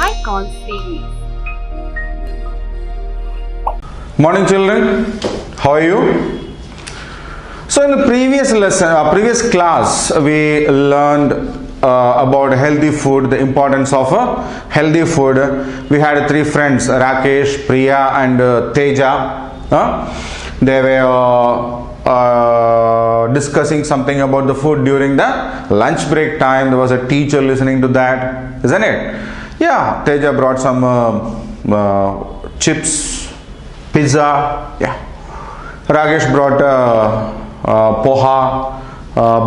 HiCon series. Morning children, how are you? So in the previous lesson, previous class, we learned about healthy food, the importance of healthy food. We had three friends, Rakesh, Priya and Teja. They were discussing something about the food during the lunch break time. There was a teacher listening to that, isn't it? Yeah, Teja brought some chips, pizza. Yeah, Rakesh brought poha,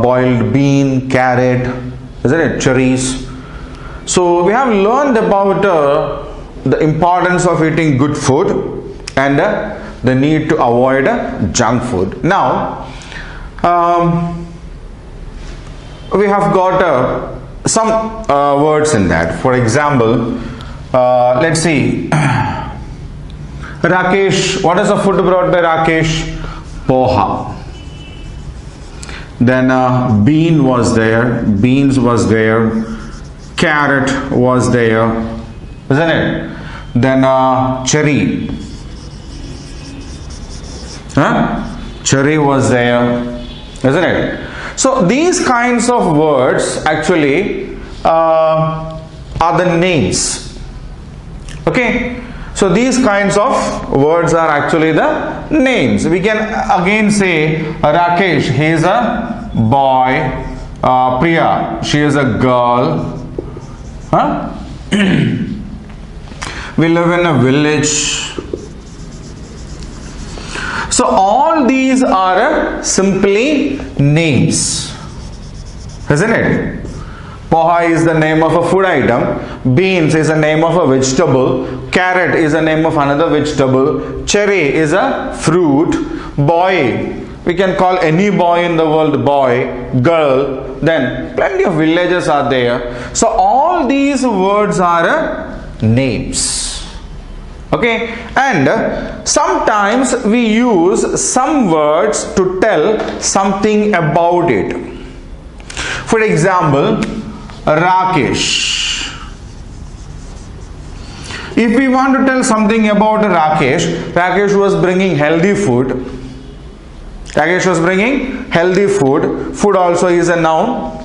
boiled bean, carrot, isn't it? Cherries. So we have learned about the importance of eating good food and the need to avoid junk food. Now we have got some words in that. For example, let's see. Rakesh, what is the food brought by Rakesh? Poha. Then beans was there, carrot was there, isn't it? Then cherry, cherry was there, isn't it? So these kinds of words actually are the names. Okay, so these kinds of words are actually the names. We can again say Rakesh, he is a boy. Priya, she is a girl. We live in a village. So all these are simply names, isn't it? Poha is the name of a food item, beans is the name of a vegetable, carrot is the name of another vegetable, cherry is a fruit, boy, we can call any boy in the world boy, girl, then plenty of villages are there. So all these words are names. Okay, and sometimes we use some words to tell something about it. For example, Rakesh. If we want to tell something about Rakesh was bringing healthy food. Rakesh was bringing healthy food. Food also is a noun.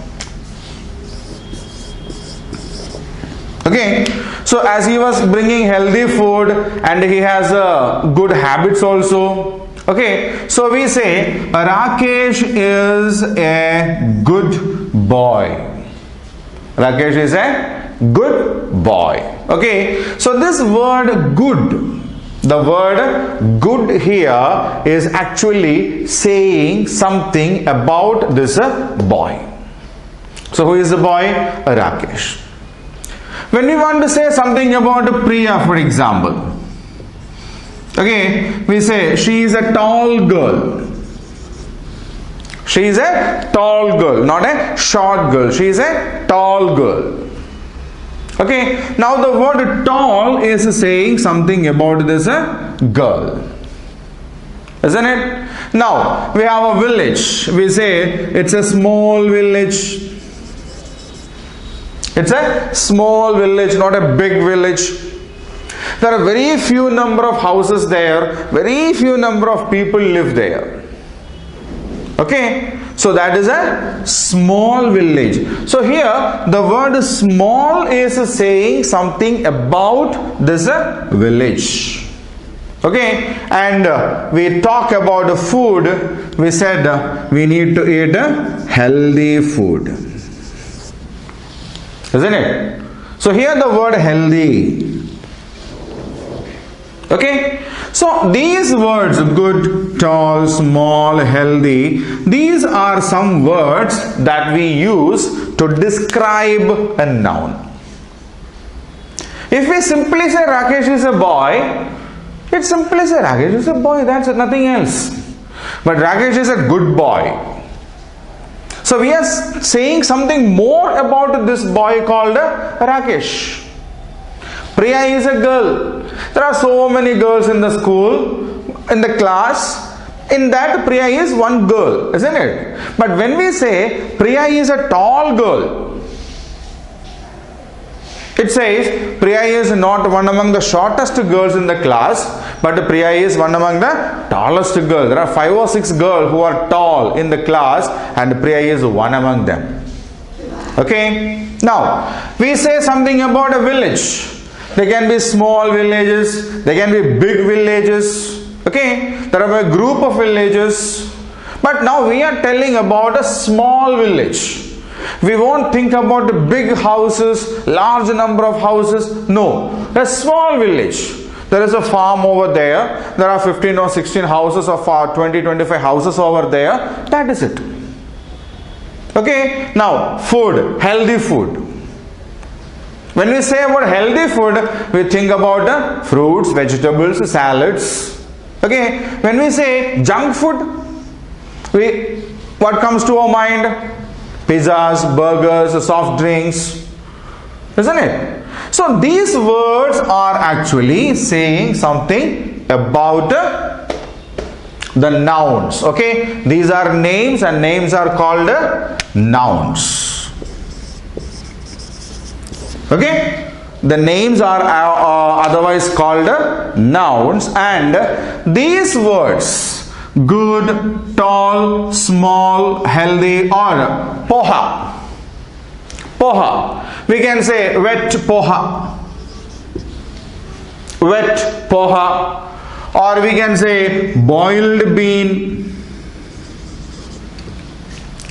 Okay, so as he was bringing healthy food and he has good habits also. Okay, so we say Rakesh is a good boy. Rakesh is a good boy. Okay, so this word good, the word good here is actually saying something about this boy. So who is the boy? Rakesh. When we want to say something about Priya, for example, okay, we say she is a tall girl. She is a tall girl, not a short girl. She is a tall girl. Okay, now the word tall is saying something about this girl, isn't it? Now we have a village. We say it's a small village. It's a small village, not a big village. There are very few number of houses there. Very few number of people live there. Okay, so that is a small village. So here the word small is saying something about this village. Okay, and we talk about food. We said we need to eat healthy food, isn't it? So here the word healthy. Okay, so these words, good, tall, small, healthy, these are some words that we use to describe a noun. If we simply say Rakesh is a boy, it's simply say Rakesh is a boy, that's nothing else. But Rakesh is a good boy. So we are saying something more about this boy called Rakesh. Priya is a girl. There are so many girls in the school, in the class. In that Priya is one girl, isn't it? But when we say Priya is a tall girl, It says Priya is not one among the shortest girls in the class, but Priya is one among the tallest girls. There are 5 or 6 girls who are tall in the class, and Priya is one among them. Okay. Now we say something about a village. They can be small villages, they can be big villages. Okay, there are a group of villages. But now we are telling about a small village. We won't think about the big houses, large number of houses. No, a small village. There is a farm over there. There are 15 or 16 houses or 20, 25 houses over there. That is it. Okay, now food, healthy food. When we say about healthy food, we think about the fruits, vegetables, salads. Okay, when we say junk food, what comes to our mind? Pizzas, burgers, soft drinks, isn't it? So these words are actually saying something about the nouns. Okay, these are names, and names are called nouns. Okay, the names are otherwise called nouns, and these words, good, tall, small, healthy, or poha. Poha. We can say wet poha. Wet poha. Or we can say boiled bean.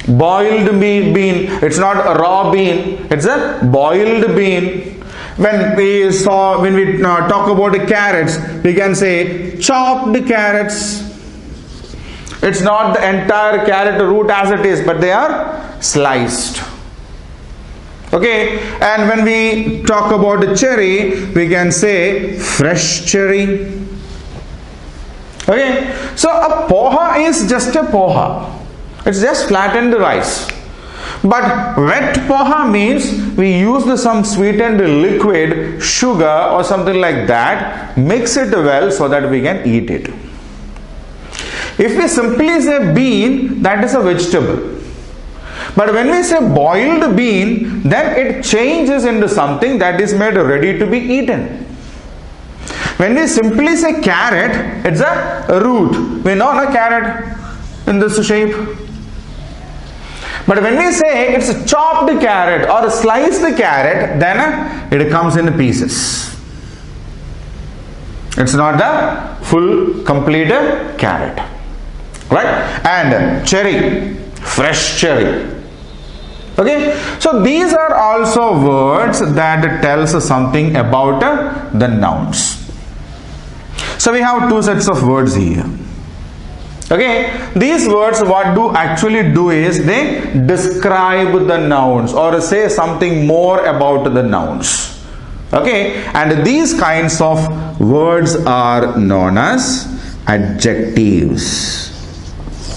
Boiled bean. It's not a raw bean. It's a boiled bean. When we talk about carrots, we can say chopped carrots. It's not the entire carrot root as it is, but they are sliced. Okay, and when we talk about the cherry, we can say fresh cherry. Okay, so a poha is just a poha. It's just flattened rice. But wet poha means we use some sweetened liquid, sugar or something like that, mix it well so that we can eat it. If we simply say bean, that is a vegetable. But when we say boiled bean, then it changes into something that is made ready to be eaten. When we simply say carrot, it's a root. We know a carrot in this shape. But when we say it's a chopped carrot or a sliced carrot, then it comes in pieces. It's not the full complete carrot. Right? And cherry, fresh cherry. Okay, so these are also words that tells something about the nouns. So we have 2 sets of words here. Okay, these words what do actually do is they describe the nouns or say something more about the nouns. Okay, and these kinds of words are known as adjectives.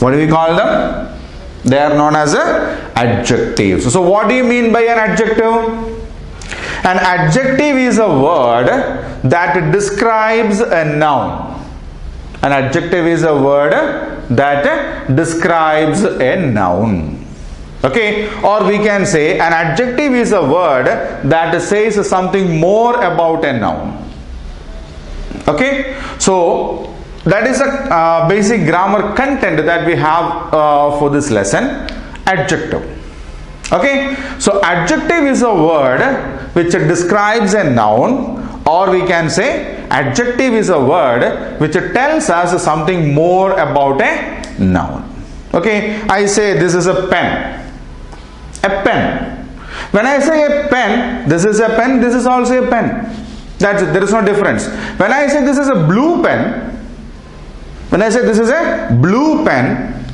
What do we call them? They are known as adjectives. So what do you mean by an adjective? An adjective is a word that describes a noun. An adjective is a word that describes a noun. Okay, or we can say an adjective is a word that says something more about a noun. Okay, so that is a basic grammar content that we have for this lesson. Adjective. Okay, so adjective is a word which describes a noun, or we can say adjective is a word which tells us something more about a noun. Okay, I say this is a pen. A pen. When I say a pen, this is a pen, this is also a pen. That's it, there is no difference. When I say this is a blue pen, when I say this is a blue pen,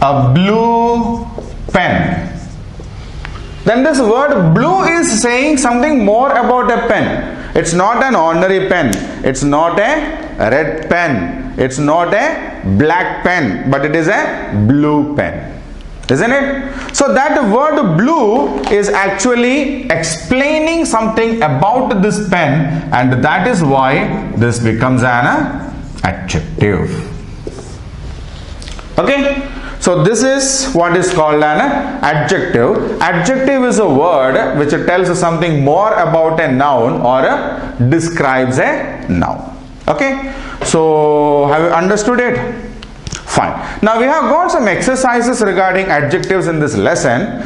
a blue pen, then this word blue is saying something more about a pen. It's not an ordinary pen. It's not a red pen. It's not a black pen, but it is a blue pen. Isn't it? So that word blue is actually explaining something about this pen, and that is why this becomes an adjective. Okay, So this is what is called an adjective. Adjective is a word which tells us something more about a noun or describes a noun. Okay, so have you understood it? Fine. Now we have got some exercises regarding adjectives in this lesson.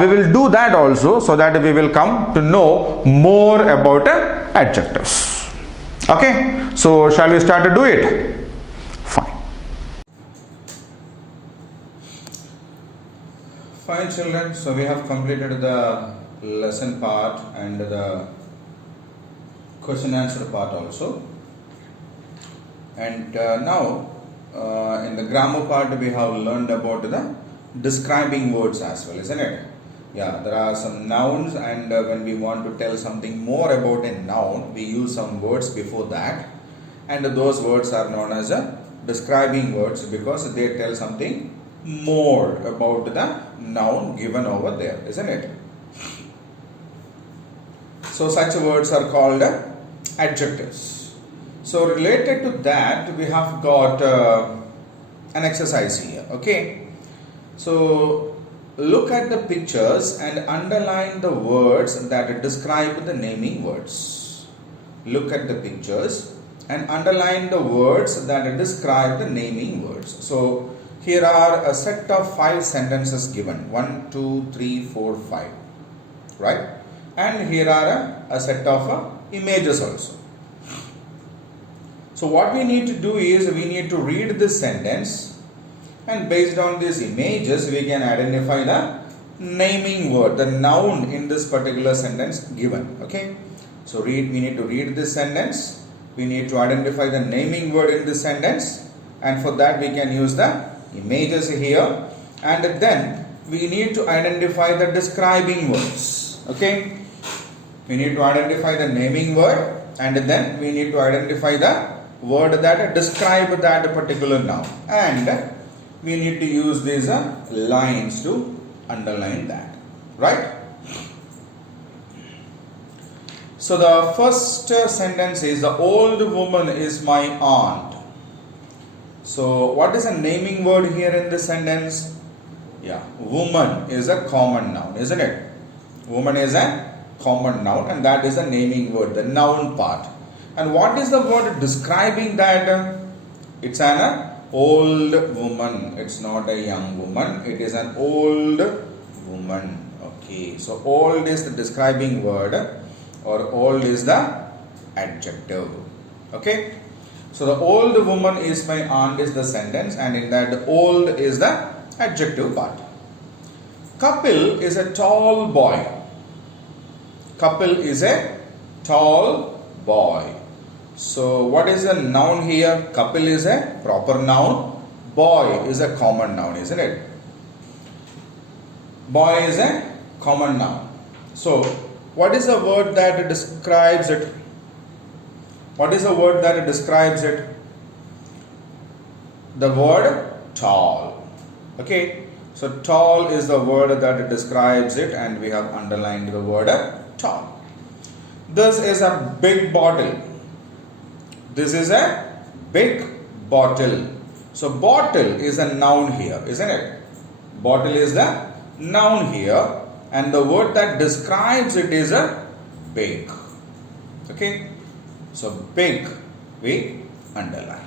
We will do that also, so that we will come to know more about adjectives. Okay, so shall we start to do it? Fine. Fine, children. So we have completed the lesson part and the question answer part also. And now in the grammar part we have learned about the describing words as well, isn't it? Yeah, there are some nouns, and when we want to tell something more about a noun, we use some words before that, and those words are known as describing words because they tell something more about the noun given over there, isn't it? So such words are called adjectives. So related to that, we have got an exercise here. Okay, so look at the pictures and underline the words that describe the naming words. Look at the pictures and underline the words that describe the naming words. So here are a set of 5 sentences given, 1, 2, 3, 4, 5, right? And here are a set of images also. So what we need to do is we need to read this sentence, and based on these images we can identify the naming word, the noun in this particular sentence given. Okay, so we need to read this sentence, we need to identify the naming word in this sentence, and for that we can use the images here, and then we need to identify the describing words. Okay, we need to identify the naming word, and then we need to identify the word that describe that particular noun, and we need to use these lines to underline that, right? So the first sentence is, the old woman is my aunt. So what is a naming word here in this sentence? Yeah, woman is a common noun, isn't it? Woman is a common noun, and that is a naming word, the noun part. And what is the word describing that? It's an old woman. It's not a young woman. It is an old woman. Okay. So old is the describing word, or old is the adjective. Okay. So the old woman is my aunt is the sentence, and in that old is the adjective part. Kapil is a tall boy. Kapil is a tall boy. So what is the noun here? Kapil is a proper noun. Boy is a common noun, isn't it? Boy is a common noun. So what is the word that describes it? What is the word that describes it? The word tall. Okay. So tall is the word that describes it, and we have underlined the word tall. This is a big bottle. This is a big bottle. So bottle is a noun here, isn't it? Bottle is the noun here, and the word that describes it is a big. Okay. So big we underline.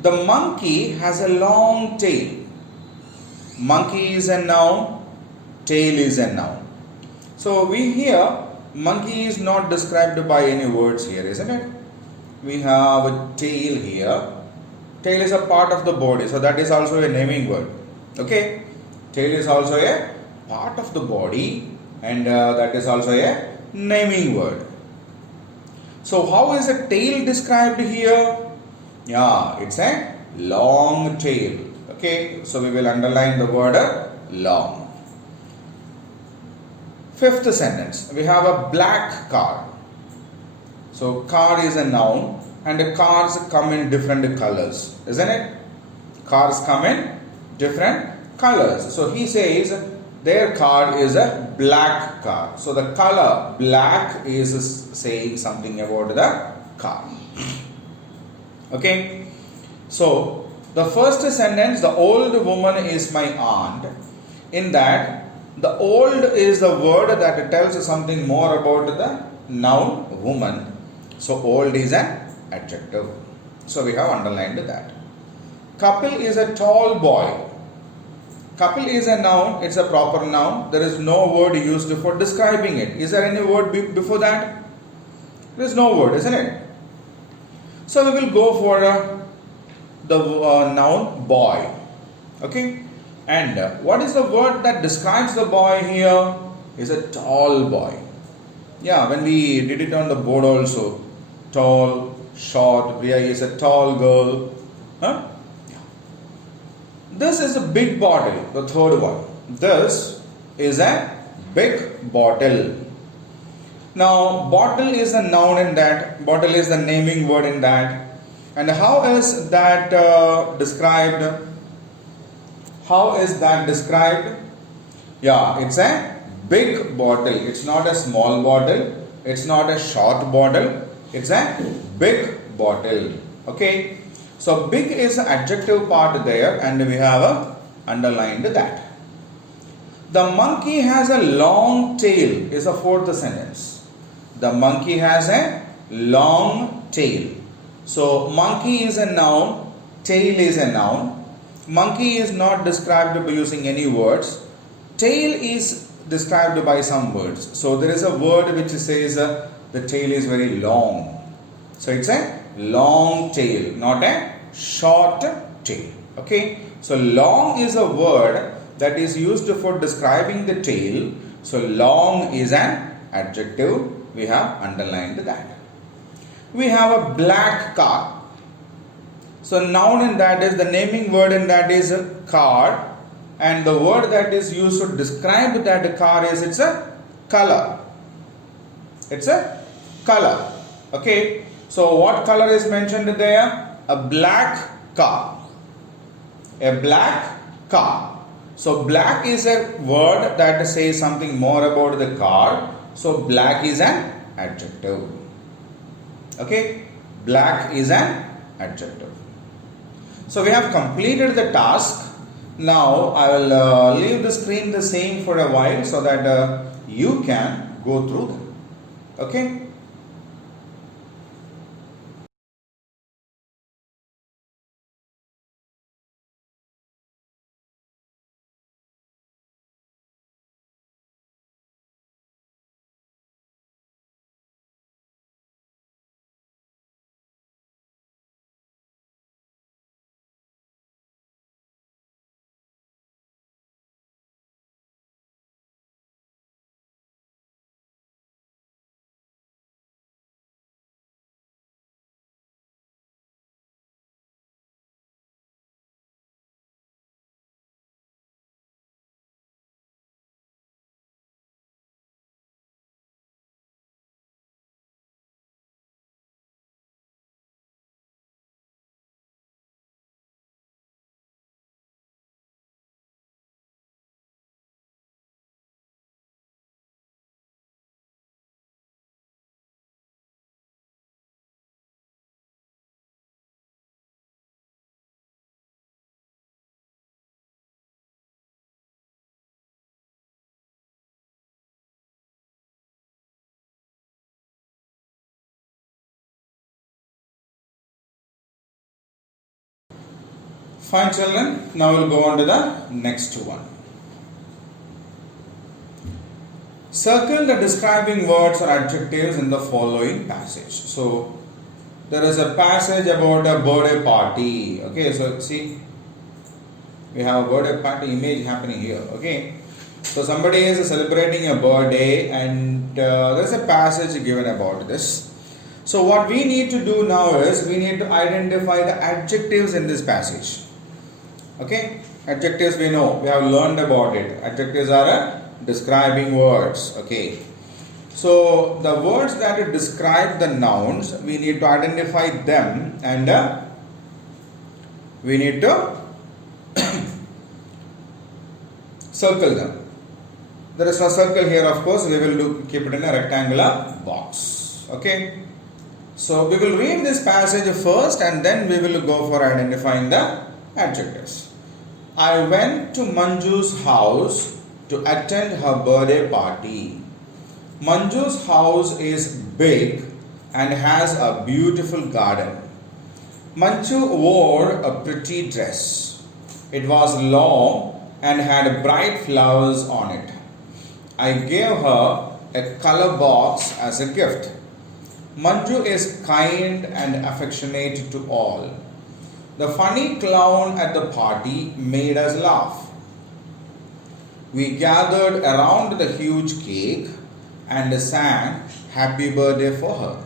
The monkey has a long tail. Monkey is a noun, tail is a noun. So we hear monkey is not described by any words here, isn't it? We have a tail here. Tail is a part of the body, so that is also a naming word. Okay, tail is also a part of the body, and that is also a naming word. So how is a tail described here? Yeah, it's a long tail. Okay, so we will underline the word long. Fifth sentence, we have a black car. So car is a noun, and the cars come in different colors, isn't it? Cars come in different colors. So he says their car is a black car. So the color black is saying something about the car. Okay. So The first sentence, the old woman is my aunt. In that, the old is the word that tells us something more about the noun woman. So old is an adjective. So we have underlined that. Kapil is a tall boy. Kapil is a noun, it's a proper noun. There is no word used for describing it. Is there any word before that? There is no word, isn't it? So we will go for the noun boy. Okay? And what is the word that describes the boy here? Is a tall boy. Yeah, when we did it on the board also. Tall, short, Priya is a tall girl. Huh? Yeah. This is a big bottle, the third one. This is a big bottle. Now, bottle is a noun in that. Bottle is the naming word in that. And how is that described? How is that described? Yeah, it's a big bottle. It's not a small bottle. It's not a short bottle. It's a big bottle. Okay. So big is the adjective part there, and we have underlined that. The monkey has a long tail is a fourth sentence. The monkey has a long tail. So monkey is a noun, tail is a noun. Monkey is not described by using any words. Tail is described by some words. So there is a word which says the tail is very long. So it's a long tail, not a short tail. Okay. So long is a word that is used for describing the tail. So long is an adjective. We have underlined that. We have a black car. So noun in that is, the naming word in that is a car, and the word that is used to describe that car is, it's a color. It's a color. Okay. So what color is mentioned there? A black car. A black car. So black is a word that says something more about the car. So black is an adjective. Okay. Black is an adjective. So we have completed the task. Now I will leave the screen the same for a while so that you can go through them. Okay. Fine children, now we'll go on to the next one. Circle the describing words or adjectives in the following passage. So there is a passage about a birthday party. Okay, so see, we have a birthday party image happening here. Okay, so somebody is celebrating a birthday, and there is a passage given about this. So what we need to do now is we need to identify the adjectives in this passage. Okay, adjectives we know, we have learned about it. Adjectives are describing words. Okay, so the words that describe the nouns, we need to identify them, and we need to circle them. There is a circle here, of course. We will keep it in a rectangular box. Okay, so we will read this passage first, and then we will go for identifying the adjectives. I went to Manju's house to attend her birthday party. Manju's house is big and has a beautiful garden. Manju wore a pretty dress. It was long and had bright flowers on it. I gave her a color box as a gift. Manju is kind and affectionate to all. The funny clown at the party made us laugh. We gathered around the huge cake and sang happy birthday for her.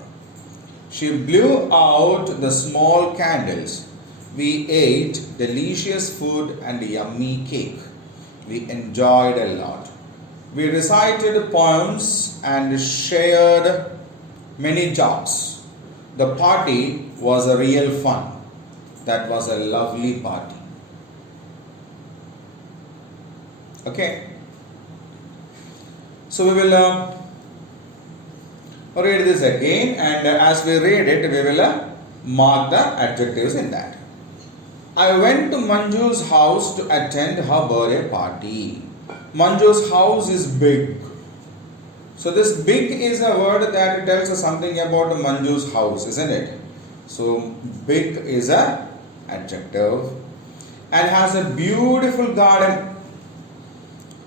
She blew out the small candles. We ate delicious food and yummy cake. We enjoyed a lot. We recited poems and shared many jokes. The party was a real fun. That was a lovely party. Okay. So we will read this again, and as we read it, we will mark the adjectives in that. I went to Manju's house to attend her birthday party. Manju's house is big. So this big is a word that tells us something about Manju's house, isn't it? So big is a adjective and has a beautiful garden.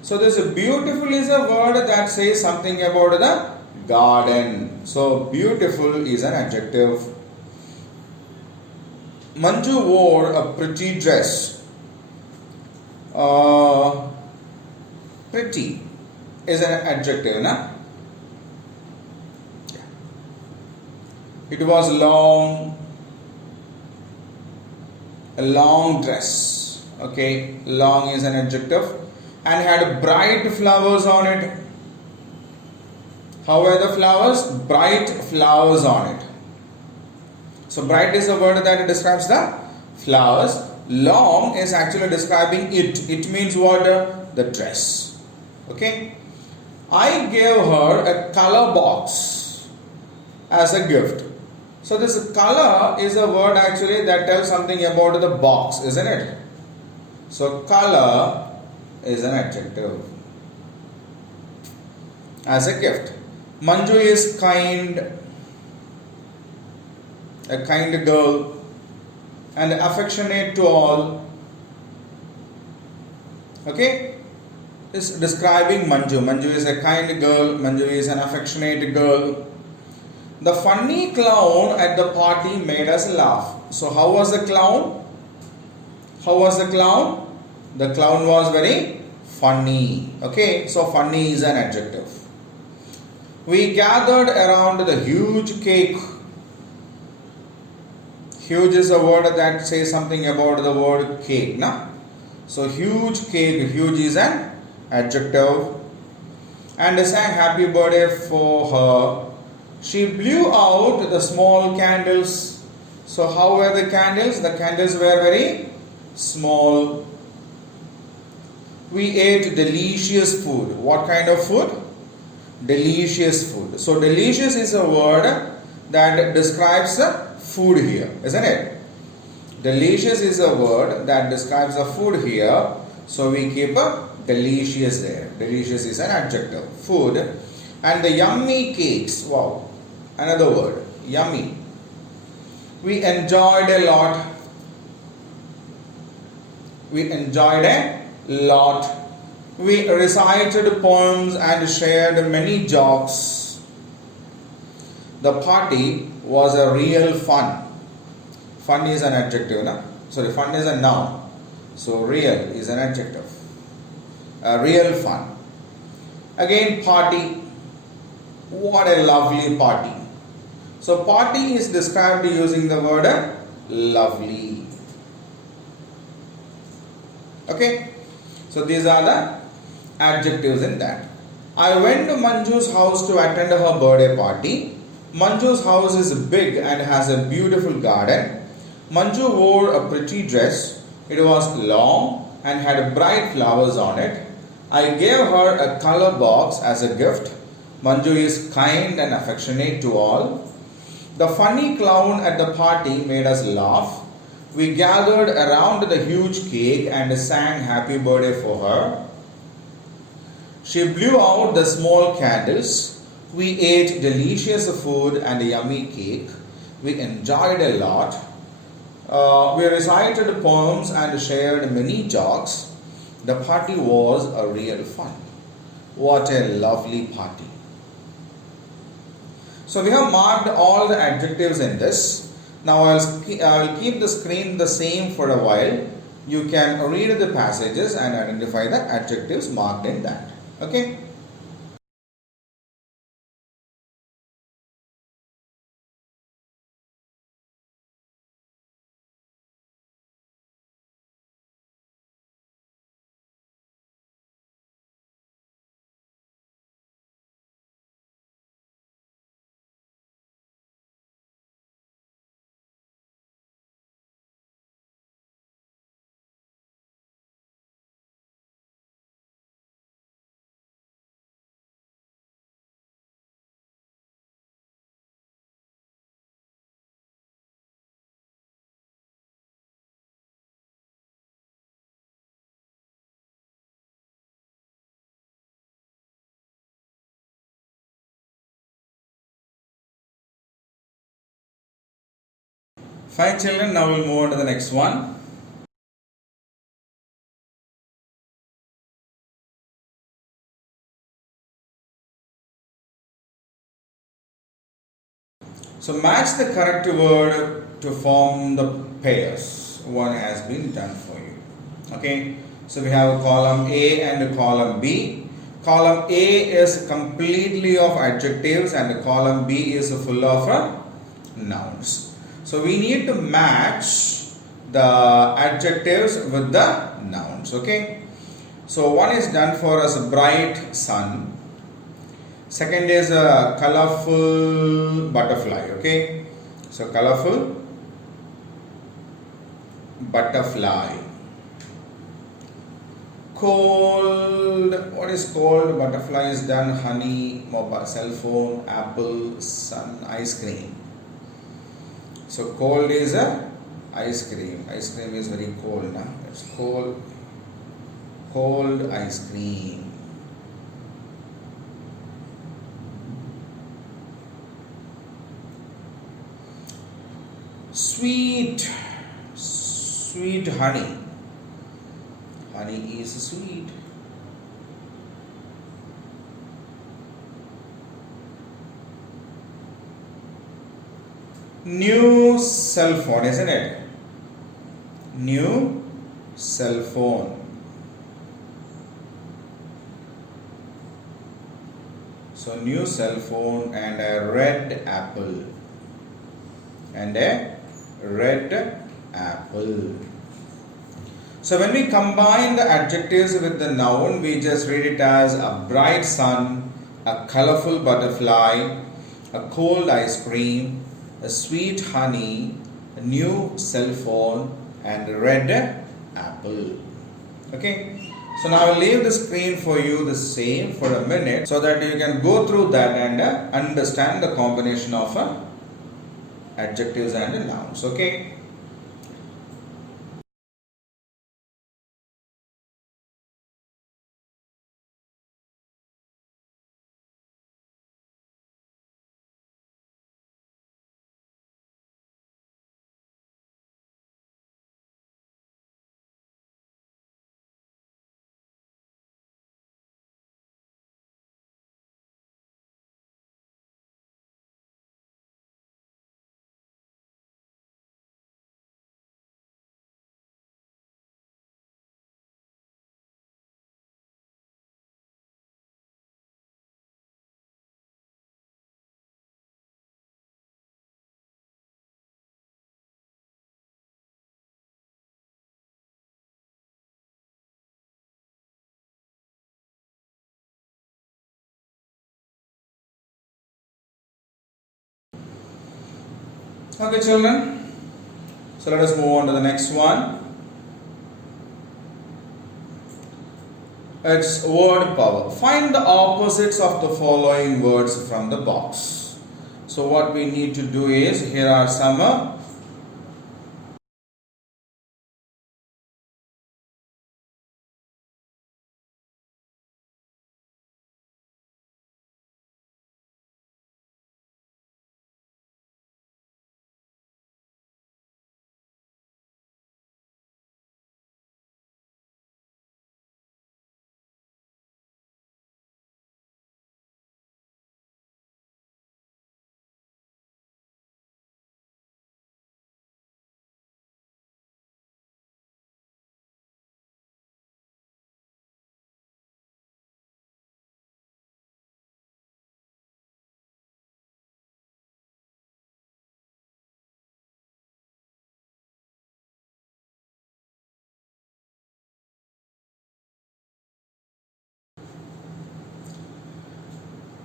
So this beautiful is a word that says something about the garden. So beautiful is an adjective. Manju wore a pretty dress. Pretty is an adjective, na? It was long, a long dress. Okay, long is an adjective and had bright flowers on it. How are the flowers? Bright flowers on it. So bright is a word that describes the flowers. Long is actually describing it. It means what? The dress. Okay. I gave her a color box as a gift. So this color is a word actually that tells something about the box, isn't it? So color is an adjective as a gift. Manju is kind, a kind girl, and affectionate to all. Okay, it's describing Manju. Manju is a kind girl. Manju is an affectionate girl. The funny clown at the party made us laugh. So how was the clown? How was the clown? The clown was very funny. Okay, so funny is an adjective. We gathered around the huge cake. Huge is a word that says something about the word cake. Na? So huge cake, huge is an adjective. And sang happy birthday for her. She blew out the small candles. So how were the candles? The candles were very small. We ate delicious food. What kind of food? Delicious food. So delicious is a word that describes the food here, isn't it? Delicious is a word that describes the food here. So we keep a delicious there. Delicious is an adjective. Food. And the yummy cakes. Wow. Another word. Yummy. We enjoyed a lot. We enjoyed a lot. We recited poems and shared many jokes. The party was a real fun. Fun is an adjective, na? Sorry, fun is a noun. So real is an adjective. A real fun. Again, party. What a lovely party. So party is described using the word lovely. Okay. So these are the adjectives in that. I went to Manju's house to attend her birthday party. Manju's house is big and has a beautiful garden. Manju wore a pretty dress. It was long and had bright flowers on it. I gave her a color box as a gift. Manju is kind and affectionate to all. The funny clown at the party made us laugh. We gathered around the huge cake and sang happy birthday for her. She blew out the small candles. We ate delicious food and a yummy cake. We enjoyed a lot. We recited poems and shared many jokes. The party was a real fun. What a lovely party. So we have marked all the adjectives in this. Now I'll keep the screen the same for a while. You can read the passages and identify the adjectives marked in that. Okay. Fine children, now we'll move on to the next one. So match the correct word to form the pairs. One has been done for you. Okay. So we have column A and column B. Column A is completely of adjectives and column B is full of nouns. So we need to match the adjectives with the nouns. Okay. So one is done for us, bright sun. Second is a colorful butterfly. Okay. So colorful butterfly. Cold. What is cold? Butterfly is done. Honey, mobile, cell phone, apple, sun, ice cream. So cold is a ice cream. Ice cream is very cold. Nah? It's cold. Cold ice cream. Sweet. Sweet honey. Honey is sweet. New cell phone, isn't it? New cell phone. So new cell phone and a red apple. And a red apple. So when we combine the adjectives with the noun, we just read it as a bright sun, a colorful butterfly, a cold ice cream, a sweet honey, a new cell phone, and a red apple. Okay. So now I'll leave the screen for you the same for a minute so that you can go through that and understand the combination of adjectives and nouns. Okay. Okay, children. So let us move on to the next one. It's word power. Find the opposites of the following words from the box. So what we need to do is, here are some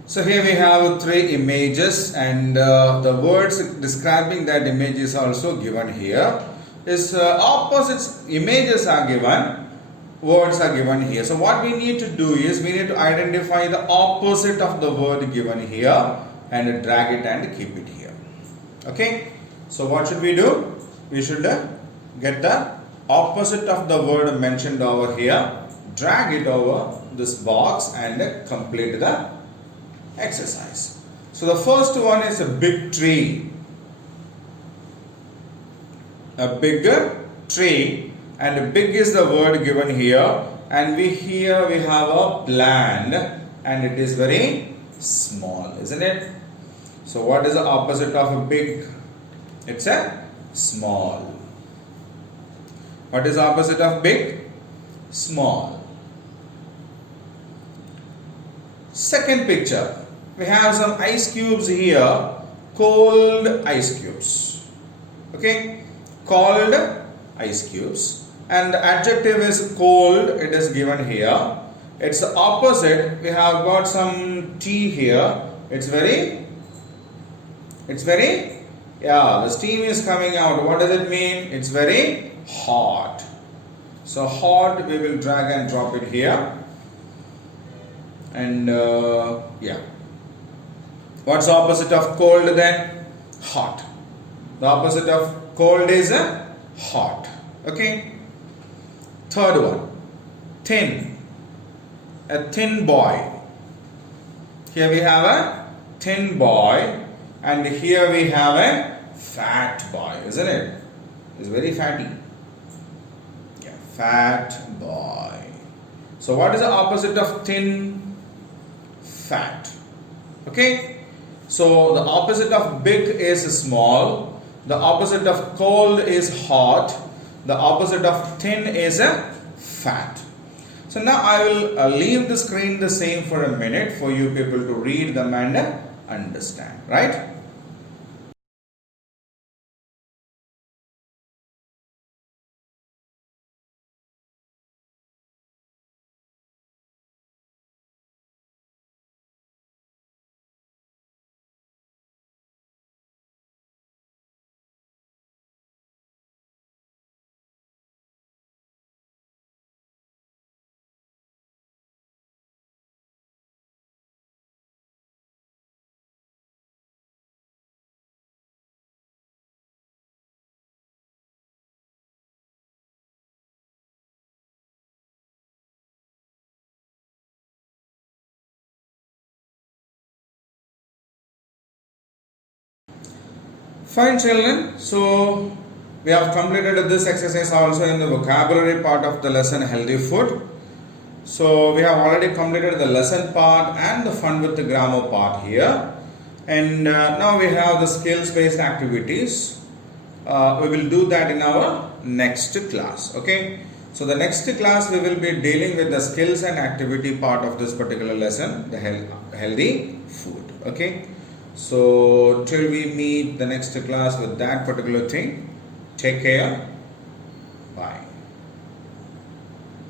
So here we have three images, and the words describing that image is also given here. Is opposites images are given, words are given here. So what we need to do is we need to identify the opposite of the word given here and drag it and keep it here. Okay. So what should we do? We should get the opposite of the word mentioned over here, drag it over this box and complete the exercise. So the first one is a big tree. A bigger tree, and big is the word given here, and here we have a plant and it is very small, isn't it? So what is the opposite of a big? It's a small. What is the opposite of big? Small. Second picture, we have some ice cubes here, cold ice cubes. Okay, cold ice cubes, and the adjective is cold. It is given here. It's the opposite. We have got some tea here. It's very the steam is coming out. What does it mean? It's very hot. So hot, we will drag and drop it here. And yeah, what's the opposite of cold then? Hot. The opposite of cold is hot. Okay. Third one, thin. A thin boy. Here we have a thin boy, and here we have a fat boy, isn't it? It's very fatty. Yeah, fat boy. So what is the opposite of thin? Fat. Okay. So the opposite of big is small. The opposite of cold is hot. The opposite of thin is fat. So now I will leave the screen the same for a minute for you people to read them and understand, right? Fine children, so we have completed this exercise also in the vocabulary part of the lesson healthy food. So we have already completed the lesson part and the fun with the grammar part here. And now we have the skills based activities. We will do that in our next class. Okay. So the next class we will be dealing with the skills and activity part of this particular lesson, the healthy food. Okay. So till we meet the next class with that particular thing, take care.